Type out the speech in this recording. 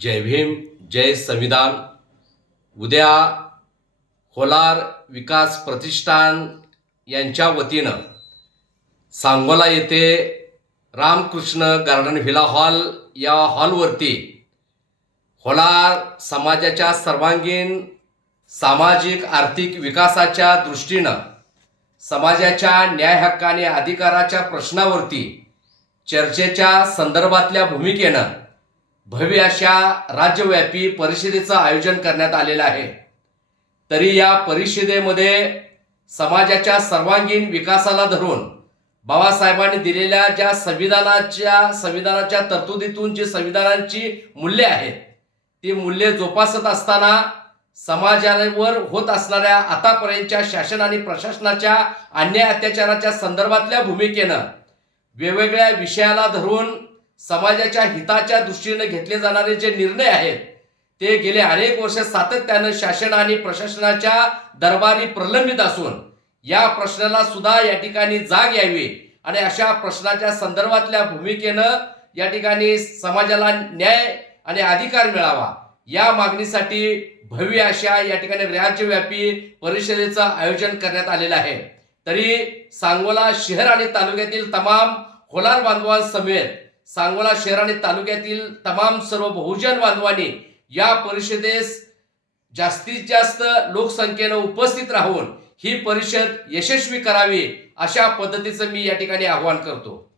जय भीम जय संविधान. उद्या होलार विकास प्रतिष्ठान यांच्या वतीनं सांगोला येथे रामकृष्ण गार्डन व्हिला हॉल या हॉलवरती होलार समाजाच्या सर्वांगीण सामाजिक आर्थिक विकासाच्या दृष्टीनं समाजाच्या न्याय हक्क आणि अधिकाराच्या प्रश्नावरती चर्चेच्या संदर्भातल्या भूमिकेनं भव्य अशा राज्यव्यापी परिषदेचं आयोजन करण्यात आलेलं आहे. तरी या परिषदेमध्ये समाजाच्या सर्वांगीण विकासाला धरून बाबासाहेबांनी दिलेल्या ज्या संविधानाच्या संविधानाच्या तरतुदीतून जी संविधानाची मूल्ये आहेत ती मूल्ये जोपासत असताना समाजावर होत असणाऱ्या आतापर्यंतच्या शासन आणि प्रशासनाच्या अन्याय अत्याचाराच्या संदर्भातल्या भूमिकेनं वेगवेगळ्या विषयाला धरून समाजाच्या हिताच्या दृष्टीने घेतले जाणारे जे निर्णय आहेत ते गेले अनेक वर्ष सातत्यानं शासन आणि प्रशासनाच्या दरबारी प्रलंबित असून या प्रश्नाला सुद्धा या ठिकाणी जाग यावी आणि अशा प्रश्नाच्या संदर्भातल्या भूमिकेनं या ठिकाणी समाजाला न्याय आणि अधिकार मिळावा या मागणीसाठी भव्य अशा या ठिकाणी राज्यव्यापी परिषदेचं आयोजन करण्यात आलेलं आहे. तरी सांगोला शहर आणि तालुक्यातील तमाम होलार बांधवांसमेत सांगोला शहर आणि तालुक्यातील तमाम सर्व बहुजन बांधवांनी या परिषदेस जास्तीत जास्त लोकसंख्येनं उपस्थित राहून ही परिषद यशस्वी करावी अशा पद्धतीचं मी या ठिकाणी आवाहन करतो.